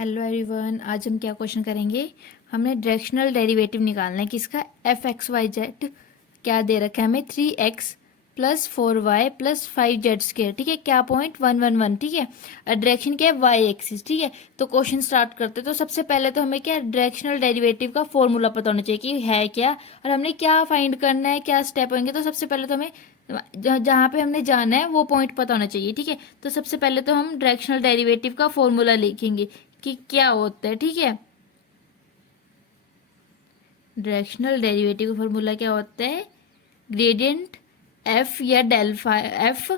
Hello everyone, आज हम क्या क्वेश्चन करेंगे। हमने डायरेक्शनल डेरिवेटिव निकालना है किसका, एफ एक्स वाई जेड। क्या दे रखा है हमें, 3x plus 4y plus 5z square. ठीक है, क्या पॉइंट 1 1 1। ठीक है, डायरेक्शन क्या है, वाई एक्सिस। ठीक है, तो क्वेश्चन स्टार्ट करते। तो सबसे पहले तो हमें क्या डायरेक्शनल डेरिवेटिव का फॉर्मूला पता होना चाहिए कि है क्या, और हमने क्या फाइंड करना है, क्या स्टेप होंगे। तो सबसे पहले तो हमें जहाँ पे हमने जाना है वो पॉइंट पता होना चाहिए। ठीक है, तो सबसे पहले तो हम डायरेक्शनल डेरिवेटिव का फॉर्मूला लिखेंगे कि क्या होता है। ठीक है, डायरेक्शनल डेरिवेटिव का फॉर्मूला क्या होता है, ग्रेडियंट एफ या डेल्फा एफ।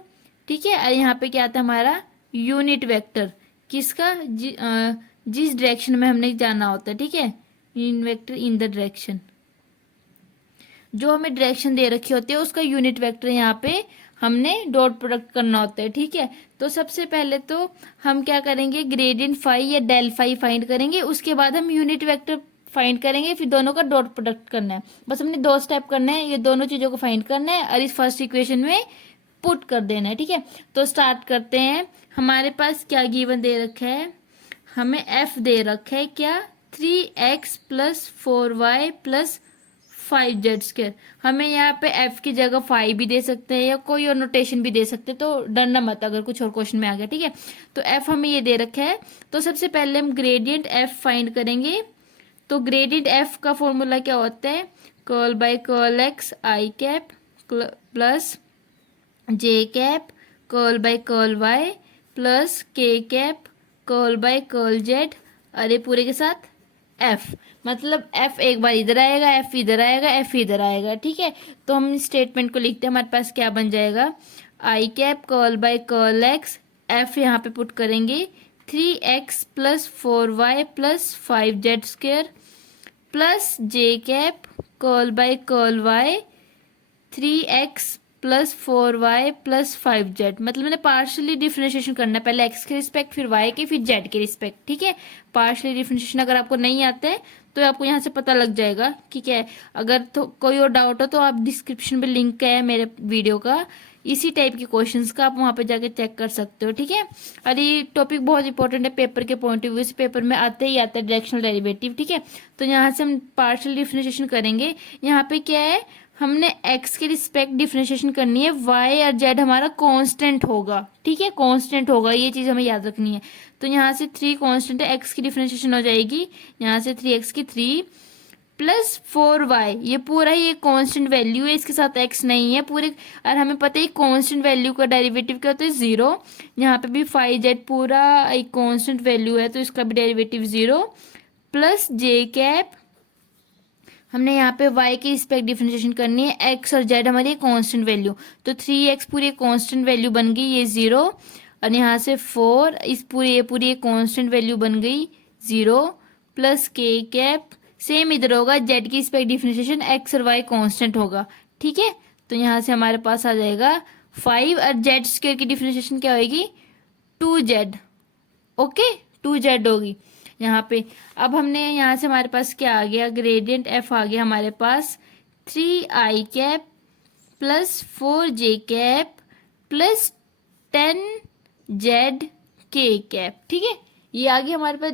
ठीक है, और यहाँ पे क्या आता है हमारा यूनिट वेक्टर किसका, जिस डायरेक्शन में हमने जाना होता है। ठीक है, unit vector in the direction, जो हमें डायरेक्शन दे रखी होती है उसका यूनिट वेक्टर यहाँ पे हमने डॉट प्रोडक्ट करना होता है। ठीक है, तो सबसे पहले तो हम क्या करेंगे, ग्रेडियंट फाई या डेल फाई फाइंड करेंगे, उसके बाद हम यूनिट वेक्टर फाइंड करेंगे, फिर दोनों का डॉट प्रोडक्ट करना है। बस हमने दो स्टेप करना है, ये दोनों चीजों को फाइंड करना है और इस फर्स्ट इक्वेशन में पुट कर देना है। ठीक है, तो स्टार्ट करते हैं। हमारे पास क्या गिवन दे रखा है, हमें एफ दे रखा है क्या, 3x plus 4y plus 5z square. हमें यहाँ पे f की जगह 5 भी दे सकते हैं या कोई और नोटेशन भी दे सकते हैं, तो डरना मत अगर कुछ और क्वेश्चन में आ गया। ठीक है, तो f हमें ये दे रखा है। तो सबसे पहले हम ग्रेडियंट f फाइंड करेंगे। तो ग्रेडियंट f का फॉर्मूला क्या होता है, curl by curl x I cap plus J cap curl by curl y plus K cap curl by curl z, अरे पूरे के साथ f। मतलब f एक बार इधर आएगा, f इधर आएगा, f इधर आएगा। ठीक है, तो हम स्टेटमेंट को लिखते हैं। हमारे पास क्या बन जाएगा, I cap curl by curl x, f यहाँ पे पुट करेंगे 3x plus 4y plus 5z स्क्र plus J cap curl by curl y 3x plus 4y plus 5z। मतलब मैंने पार्शियली डिफरेंशिएशन करना है, पहले x के रिस्पेक्ट, फिर y के, फिर z के रिस्पेक्ट। ठीक है, पार्शियली डिफरेंशिएशन अगर आपको नहीं आता है तो आपको यहाँ से पता लग जाएगा कि क्या है। अगर तो कोई और डाउट हो तो आप डिस्क्रिप्शन में लिंक है मेरे वीडियो का, इसी टाइप के क्वेश्चंस का, आप वहाँ पे जाके चेक कर सकते हो। ठीक है, और ये टॉपिक बहुत इंपॉर्टेंट है पेपर के पॉइंट ऑफ व्यू से, पेपर में आते ही आता है डायरेक्शनल डेरिवेटिव। ठीक है, तो यहाँ से हम पार्शियल डिफरेंशिएशन करेंगे। यहाँ पे क्या है, हमने x के रिस्पेक्ट डिफरेंशिएशन करनी है, y और z हमारा कांस्टेंट होगा। ठीक है, कांस्टेंट होगा, ये चीज हमें याद रखनी है। तो यहाँ से 3 कांस्टेंट है, x की डिफरेंशिएशन हो जाएगी यहाँ से 3x की 3 प्लस 4y, ये पूरा ही एक कांस्टेंट वैल्यू है, इसके साथ x नहीं है पूरे। और हमें पता है कांस्टेंट वैल्यू का डेरिवेटिव क्या होता है, 0। यहाँ पे भी 5z पूरा एक कांस्टेंट वैल्यू है, तो इसका भी डेरिवेटिव 0 प्लस जे कैप। हमने यहाँ पे y की रिस्पेक्ट डिफरेंशिएशन करनी है, x और z हमारी कांस्टेंट वैल्यू, तो 3x पूरी कांस्टेंट वैल्यू बन गई, ये 0। और यहाँ से 4, इस पूरी एक कांस्टेंट वैल्यू बन गई 0 प्लस के कैप। सेम इधर होगा, z की रिस्पेक्ट डिफरेंशिएशन, x और y कांस्टेंट होगा। ठीक है, तो यहाँ से हमारे पास आ जाएगा 5, और z स्क्वायर की डिफरेंशिएशन क्या होगी, 2z। ओके, 2z होगी यहाँ पे। अब हमने यहाँ से हमारे पास क्या आ गया, ग्रेडियंट f आ गया हमारे पास 3i cap plus 4j cap plus 10z k cap. ठीक है, ये आ गया हमारे पास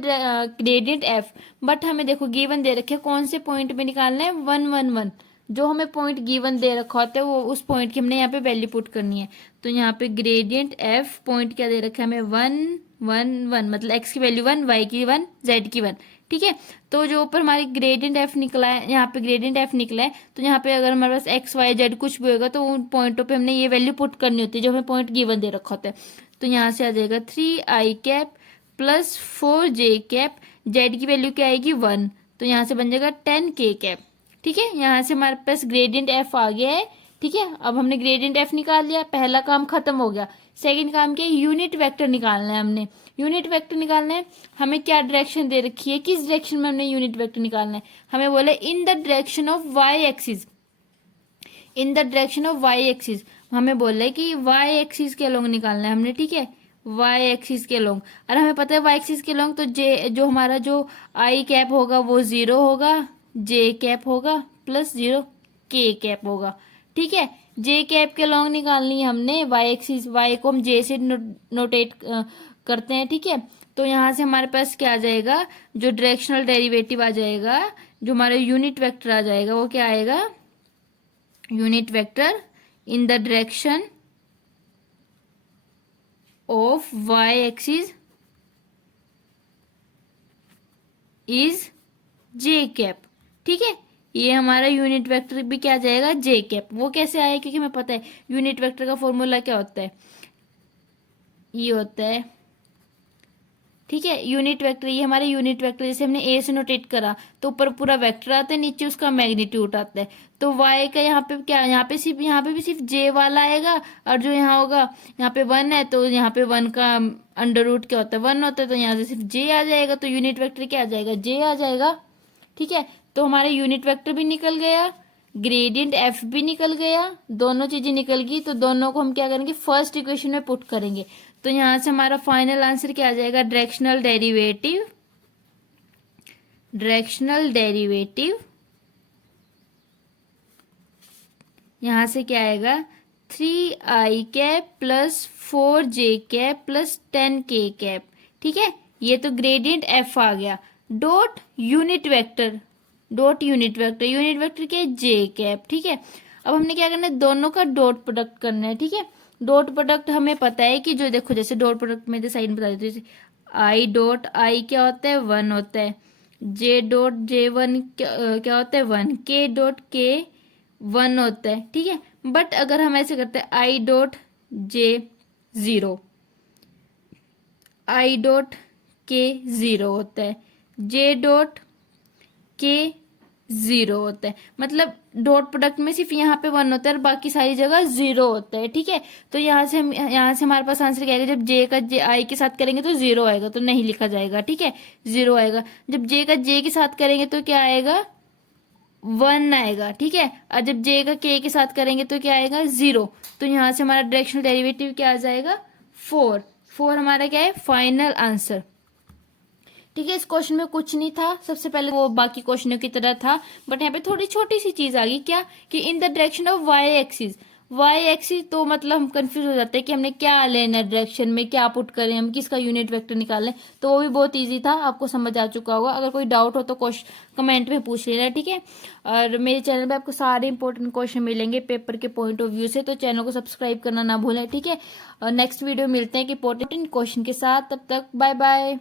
ग्रेडियंट f। बट हमें देखो गिवन दे रखे कौन से पॉइंट पे निकालना है, 1 1 1। जो हमें पॉइंट गिवन दे रखा होता है वो उस पॉइंट की हमने यहाँ पे वैल्यू पुट करनी है। तो यहाँ पे ग्रेडियंट f पॉइंट क्या दे रखा है हमें, 1 1 1, मतलब x की वैल्यू 1, y की 1, z की 1। ठीक है, तो जो ऊपर हमारी ग्रेडियंट f निकला है, यहाँ पे ग्रेडियंट f निकला है, तो यहाँ पे अगर हमारे पास x y z कुछ भी होगा तो उन पॉइंटों पे हमने ये वैल्यू पुट करनी होती है जो हमें पॉइंट गिवन दे रखा होता है। तो यहाँ से आ जाएगा 3i cap plus 4j cap, z की वैल्यू क्या आएगी 1, तो यहाँ से बन जाएगा 10k कैप। ठीक है, यहाँ से हमारे पास ग्रेडियंट f आ गया है। ठीक है, अब हमने ग्रेडियंट f निकाल लिया, पहला काम खत्म हो गया। सेकंड काम क्या है, यूनिट वेक्टर निकालना है। हमने यूनिट वेक्टर निकालना है, हमें क्या डायरेक्शन दे रखी है, किस डायरेक्शन में हमने यूनिट वेक्टर निकालना है, हमें बोले in the direction of Y axis, in the direction of Y axis. हमें बोल रहे कि वाई एक्सिस के अलोंग निकालना है हमने। ठीक है, वाई एक्सिस के अलोंग, और हमें पता है वाई एक्सिस के अलोंग तो जे जो हमारा जो आई कैप होगा वो 0 होगा, जे कैप होगा प्लस 0 के कैप होगा। ठीक है, जे कैप के लॉन्ग निकालनी है हमने, वाई एक्सिस, वाई को हम जे से नोटेट करते हैं। ठीक है, तो यहाँ से हमारे पास क्या आ जाएगा, जो डायरेक्शनल डेरिवेटिव आ जाएगा, जो हमारा यूनिट वेक्टर आ जाएगा, वो क्या आएगा, unit vector in the direction of Y axis is J cap. ठीक है, ये हमारा यूनिट वेक्टर भी क्या आ जाएगा, जे कैप। वो कैसे आया, क्योंकि हमें पता है यूनिट वेक्टर का फॉर्मूला क्या होता है, ये होता है, ठीक है, यूनिट वेक्टर, ये हमारे यूनिट वेक्टर, जैसे हमने ए से नोटेट करा तो ऊपर पूरा वेक्टर आता है, नीचे उसका मैग्नीट्यूड आता है। तो वाई का यहाँ पे क्या, यहाँ पे सिर्फ, यहाँ पे भी सिर्फ जे वाला आएगा, और जो यहाँ होगा, यहाँ पे 1 है तो यहाँ पे 1 का अंडर रूट क्या होता है, 1 होता है, तो यहाँ से सिर्फ जे आ जाएगा, तो यूनिट वेक्टर क्या आ जाएगा, जे आ जाएगा। ठीक है, तो हमारे यूनिट वेक्टर भी निकल गया, ग्रेडियंट एफ भी निकल गया, दोनों चीजें निकल गई। तो दोनों को हम क्या करेंगे, फर्स्ट इक्वेशन में पुट करेंगे। तो यहां से हमारा फाइनल आंसर क्या आ जाएगा, डायरेक्शनल डेरिवेटिव, डायरेक्शनल डेरिवेटिव यहां से क्या आएगा, 3i cap plus 4j cap plus 10k cap. ठीक है, ये तो ग्रेडियंट एफ आ गया, dot unit vector, dot unit vector, unit vector क्या है, जे कैप। ठीक है, अब हमने क्या करना है, दोनों का डॉट प्रोडक्ट करना है। ठीक है, डॉट प्रोडक्ट हमें पता है कि जो देखो, जैसे डॉट प्रोडक्ट में साइड बता देती हूँ, जैसे आई डॉट आई क्या होता है, 1 होता है, जे डॉट जे 1 क्या होता है, 1, के डॉट के 1 होता है। ठीक है, बट अगर हम ऐसे करते हैं, I dot J 0, I dot के 0 होता है, जे डॉट के 0 होता है, मतलब डॉट प्रोडक्ट में सिर्फ यहाँ पे 1 होता है और बाकी सारी जगह 0 होता है। ठीक है, तो यहाँ से हमारे पास आंसर क्या आएगा, जब जे का जे आई के साथ करेंगे तो 0 आएगा, तो नहीं लिखा जाएगा। ठीक है, 0 आएगा। जब जे का जे के साथ करेंगे तो क्या आएगा, 1 आएगा। ठीक है, और जब जे का के साथ करेंगे तो क्या आएगा, 0। तो यहाँ से हमारा डायरेक्शनल डेरिवेटिव क्या आ जाएगा, 4। 4 हमारा क्या है, फाइनल आंसर। ठीक है, इस क्वेश्चन में कुछ नहीं था, सबसे पहले वो बाकी क्वेश्चनों की तरह था, बट यहाँ पे थोड़ी छोटी सी चीज आ गई, क्या कि in the direction of Y axis. Y axis तो मतलब हम कंफ्यूज हो जाते हैं कि हमने क्या लेना है, डायरेक्शन में क्या पुट करें, हम किसका यूनिट वेक्टर निकालें। तो वो भी बहुत इजी था, आपको समझ आ चुका होगा। अगर कोई डाउट हो तो कमेंट में पूछ लेना। ठीक है, और मेरे चैनल पे आपको सारे इंपॉर्टेंट क्वेश्चन मिलेंगे पेपर के पॉइंट ऑफ व्यू से, तो चैनल को सब्सक्राइब करना ना भूलें। ठीक है, और नेक्स्ट वीडियो मिलते हैं कि इंपॉर्टेंट क्वेश्चन के साथ, तब तक बाय बाय।